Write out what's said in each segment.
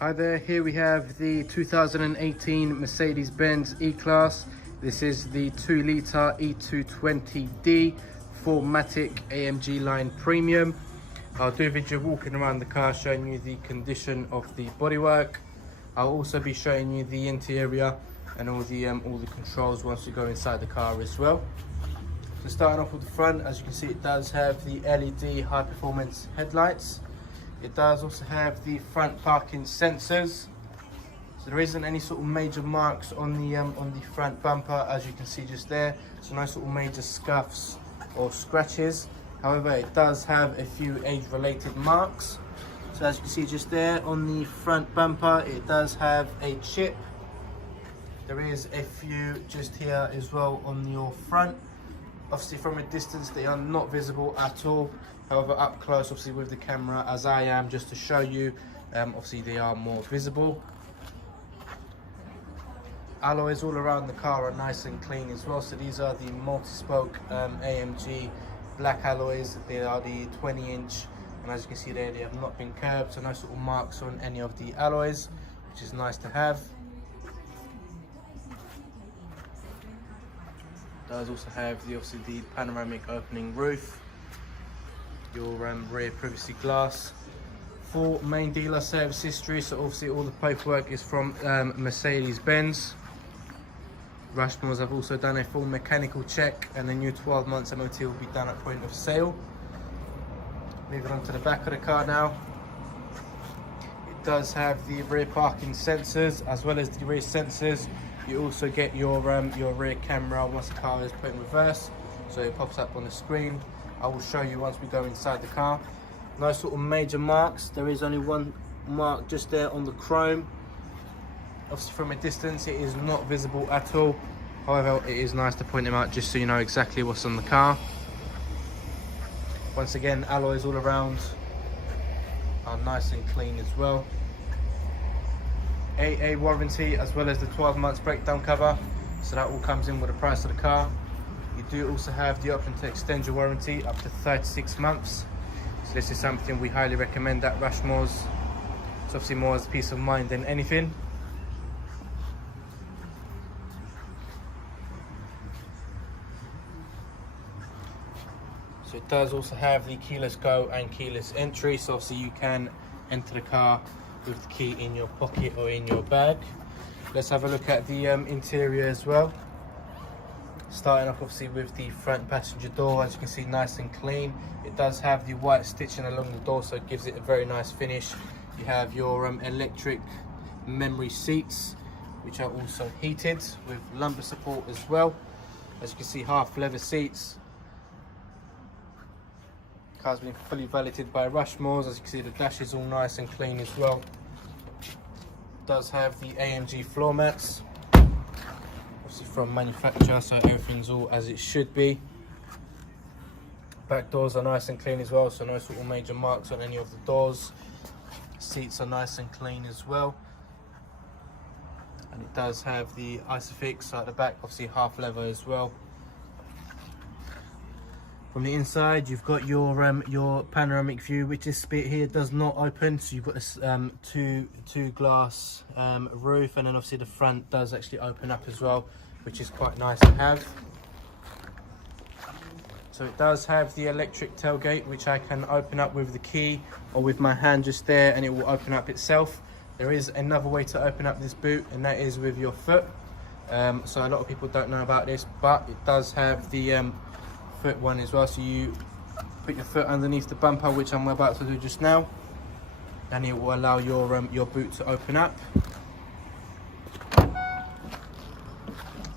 Hi there, here we have the 2018 Mercedes-Benz E-Class. This is the 2-litre E220D 4MATIC AMG line premium. I'll do a video walking around the car showing you the condition of the bodywork. I'll also be showing you the interior and all the controls once you go inside the car as well. So starting off with the front, as you can see, it does have the LED high performance headlights. It does also have the front parking sensors. So there isn't any sort of major marks on the front bumper, as you can see just there. So no sort of major scuffs or scratches. However, it does have a few age-related marks. So as you can see just there on the front bumper, it does have a chip. There is a few just here as well on your front. Obviously from a distance they are not visible at all. However, up close, obviously with the camera as I am, just to show you, obviously they are more visible. Alloys all around the car are nice and clean as well. So these are the multi-spoke AMG black alloys. They are the 20-inch, and as you can see there, they have not been curbed, so no sort of marks on any of the alloys, which is nice to have. Does also have obviously the panoramic opening roof, your rear privacy glass, full main dealer service history, so obviously all the paperwork is from Mercedes-Benz. Rushmore's have also done a full mechanical check, and the new 12 months MOT will be done at point of sale. Moving on to the back of the car now. It does have the rear parking sensors as well as the rear sensors. You also get your rear camera once the car is put in reverse, so it pops up on the screen. I will show you once we go inside the car. No sort of major marks. There is only one mark just there on the chrome. Obviously from a distance it is not visible at all. However, it is nice to point them out just so you know exactly what's on the car. Once again, alloys all around are nice and clean as well. AA warranty as well as the 12 months breakdown cover, so that all comes in with the price of the car. You do also have the option to extend your warranty up to 36 months. So this is something we highly recommend at Rushmore's. It's obviously more as peace of mind than anything. So it does also have the keyless go and keyless entry, so obviously you can enter the car with the key in your pocket or in your bag. Let's have a look at the interior as well. Starting off obviously with the front passenger door, as you can see, nice and clean. It does have the white stitching along the door, so it gives it a very nice finish. You have your electric memory seats, which are also heated with lumbar support as well. As you can see, half leather seats. The car's been fully validated by Rushmore's. As you can see, the dash is all nice and clean as well. It does have the AMG floor mats, obviously from manufacturer, so everything's all as it should be. Back doors are nice and clean as well, so no sort of major marks on any of the doors. Seats are nice and clean as well. And it does have the Isofix at the back, obviously half leather as well. From the inside, you've got your panoramic view, which this bit here does not open. So you've got this two glass roof, and then obviously the front does actually open up as well, which is quite nice to have. So it does have the electric tailgate, which I can open up with the key or with my hand just there, and it will open up itself. There is another way to open up this boot, and that is with your foot. So a lot of people don't know about this, but it does have the foot one as well. So you put your foot underneath the bumper, which I'm about to do just now, and it will allow your boot to open up.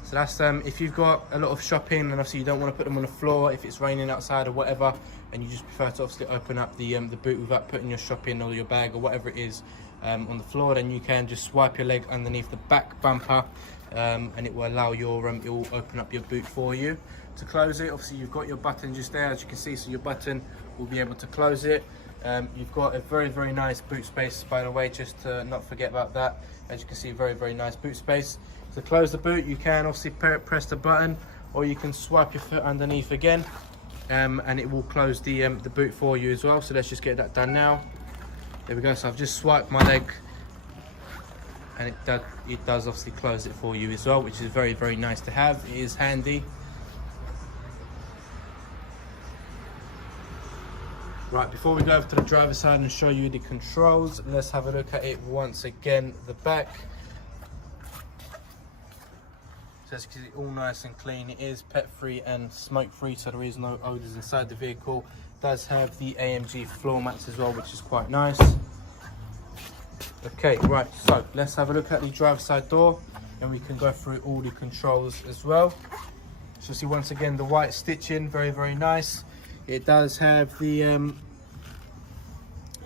So that's if you've got a lot of shopping and obviously you don't want to put them on the floor if it's raining outside or whatever, and you just prefer to obviously open up the boot without putting your shopping or your bag or whatever it is on the floor, then you can just swipe your leg underneath the back bumper, and it will allow it will open up your boot for you. To close it, obviously you've got your button just there, as you can see, so your button will be able to close it. You've got a very nice boot space, by the way, just to not forget about that. As you can see, very nice boot space. To close the boot, you can obviously press the button, or you can swipe your foot underneath again, and it will close the boot for you as well. So let's just get that done now. There we go. So I've just swiped my leg and it does obviously close it for you as well, which is very, very nice to have. It is handy. Right, before we go over to the driver's side and show you the controls, let's have a look at it once again. The back, so as you can see, all nice and clean. It is pet free and smoke free, so there is no odors inside the vehicle. It does have the AMG floor mats as well, which is quite nice. Okay, right, so let's have a look at the driver's side door, and we can go through all the controls as well. So see, once again, the white stitching, very, very nice. It does have the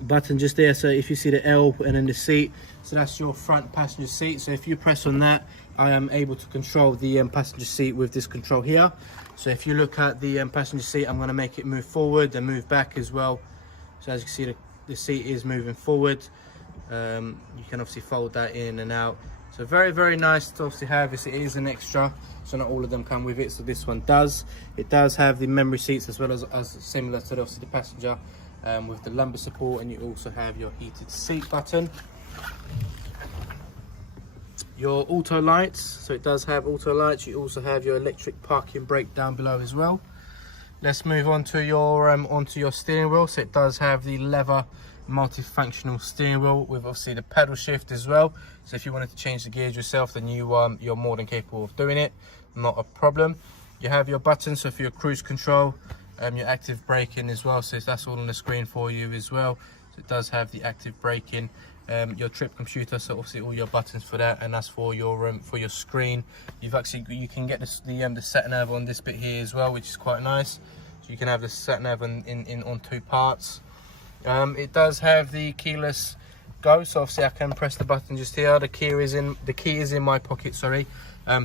button just there, so if you see the L and then the seat, so that's your front passenger seat. So if you press on that, I am able to control the passenger seat with this control here. So if you look at the passenger seat, I'm going to make it move forward and move back as well. So as you can see, the seat is moving forward. You can obviously fold that in and out. So very, very nice to obviously have. It is an extra, so not all of them come with it, so this one does. It does have the memory seats as well as similar to obviously the passenger, with the lumbar support, and you also have your heated seat button. Your auto lights, so it does have auto lights. You also have your electric parking brake down below as well. Let's move on to your steering wheel. So it does have the leather multifunctional steering wheel with obviously the pedal shift as well. So if you wanted to change the gears yourself, then you're more than capable of doing it, not a problem. You have your buttons, so for your cruise control, your active braking as well, so that's all on the screen for you as well. So it does have the active braking, your trip computer, so obviously all your buttons for that, and that's for your screen. You can get the sat nav on this bit here as well, which is quite nice. So you can have the sat nav on two parts. It does have the keyless go, so obviously I can press the button just here. The key is in my pocket, sorry.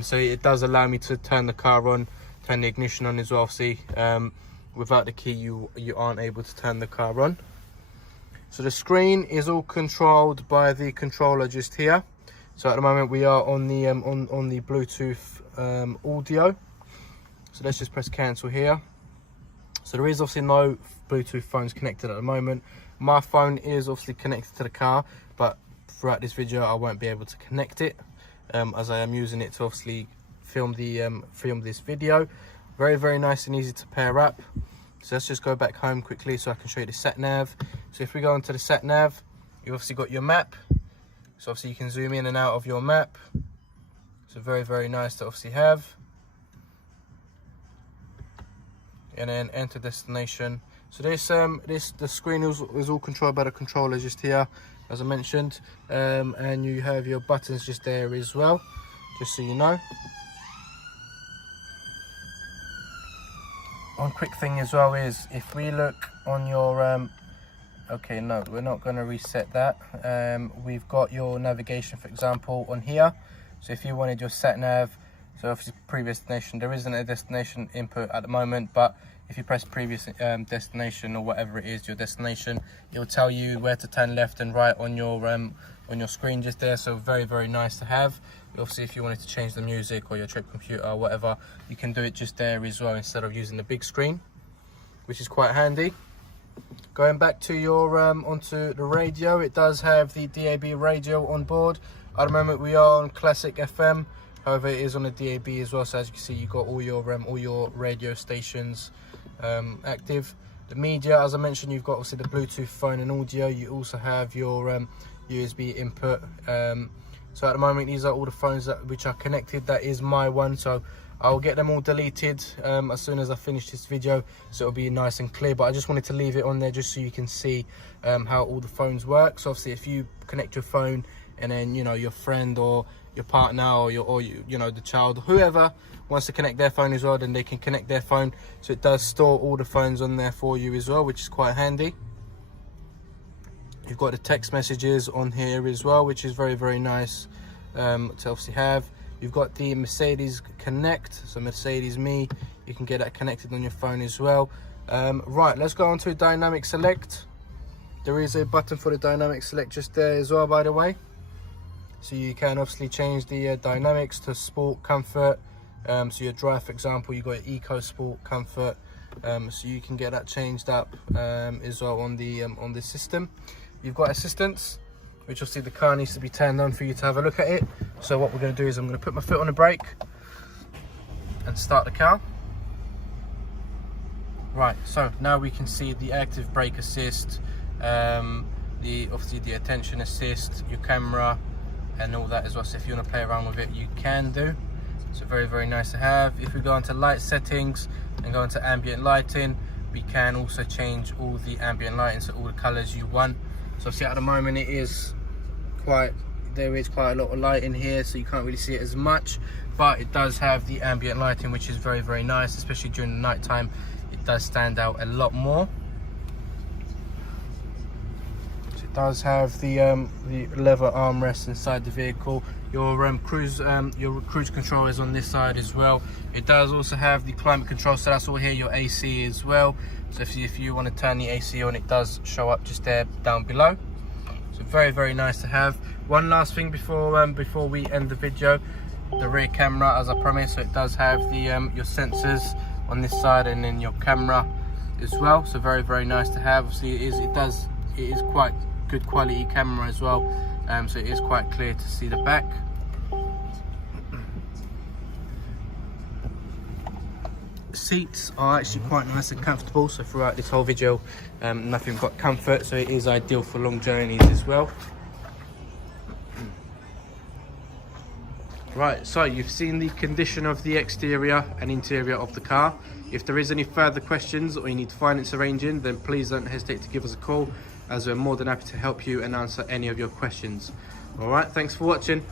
So it does allow me to turn the car on, turn the ignition on as well. See, without the key you aren't able to turn the car on. So the screen is all controlled by the controller just here. So at the moment we are on the Bluetooth audio. So let's just press cancel here. So there is obviously no Bluetooth phones connected at the moment. My phone is obviously connected to the car, but throughout this video I won't be able to connect it, as I am using it to obviously film this video. Very, very nice and easy to pair up. So let's just go back home quickly so I can show you the sat nav. So if we go into the sat nav, you've obviously got your map. So obviously you can zoom in and out of your map. So very, very nice to obviously have. And then enter destination. So the screen is all controlled by the controller just here, as I mentioned, and you have your buttons just there as well, just so you know. One quick thing as well is, if we look on your okay, no, we're not going to reset that. We've got your navigation, for example, on here. So if you wanted your sat nav, so obviously previous destination, there isn't a destination input at the moment, but if you press previous destination, or whatever it is, your destination, it will tell you where to turn left and right on your screen just there. So very, very nice to have. Obviously if you wanted to change the music or your trip computer or whatever, you can do it just there as well, instead of using the big screen, which is quite handy. Going back to your onto the radio, it does have the DAB radio on board. At the moment we are on classic FM, however it is on the DAB as well. So as you can see, you've got all your radio stations active. The media, as I mentioned, you've got obviously the Bluetooth phone and audio. You also have your USB input. So at the moment these are all the phones which are connected. That is my one, so I'll get them all deleted as soon as I finish this video, so it'll be nice and clear. But I just wanted to leave it on there just so you can see how all the phones work. So obviously if you connect your phone, and then your friend or your partner or the child, whoever wants to connect their phone as well, then they can connect their phone. So it does store all the phones on there for you as well, which is quite handy. You've got the text messages on here as well, which is very, very nice to obviously have. You've got the Mercedes Connect, so Mercedes Me, you can get that connected on your phone as well. Right, let's go on to Dynamic Select. There is a button for the Dynamic Select just there as well, by the way. So you can obviously change the dynamics to sport, comfort. So your drive, for example, you've got Eco Sport, Comfort. So you can get that changed up as well on the system. You've got assistance. which you'll see the car needs to be turned on for you to have a look at it. So what we're going to do is I'm going to put my foot on the brake and start the car. Right, so now we can see the active brake assist, obviously the attention assist, your camera and all that as well. So if you want to play around with it, you can do. So very, very nice to have. If we go into light settings and go into ambient lighting, we can also change all the ambient lighting, so all the colors you want. So see, at the moment there is quite a lot of light in here, so you can't really see it as much, but it does have the ambient lighting, which is very, very nice, especially during the night time. It does stand out a lot more. So it does have the leather armrest inside the vehicle. Your cruise control is on this side as well. It does also have the climate control, so that's all here. Your AC as well. So if you want to turn the AC on, it does show up just there down below. So very, very nice to have. One last thing before we end the video, the rear camera, as I promised. So it does have the your sensors on this side and then your camera as well. So very, very nice to have. Obviously it is quite good quality camera as well. So it is quite clear to see the back. Seats are actually quite nice and comfortable, so throughout this whole video nothing but comfort, so it is ideal for long journeys as well. Right, so you've seen the condition of the exterior and interior of the car. If there is any further questions or you need finance arranging, then please don't hesitate to give us a call, as we're more than happy to help you and answer any of your questions. All right, thanks for watching.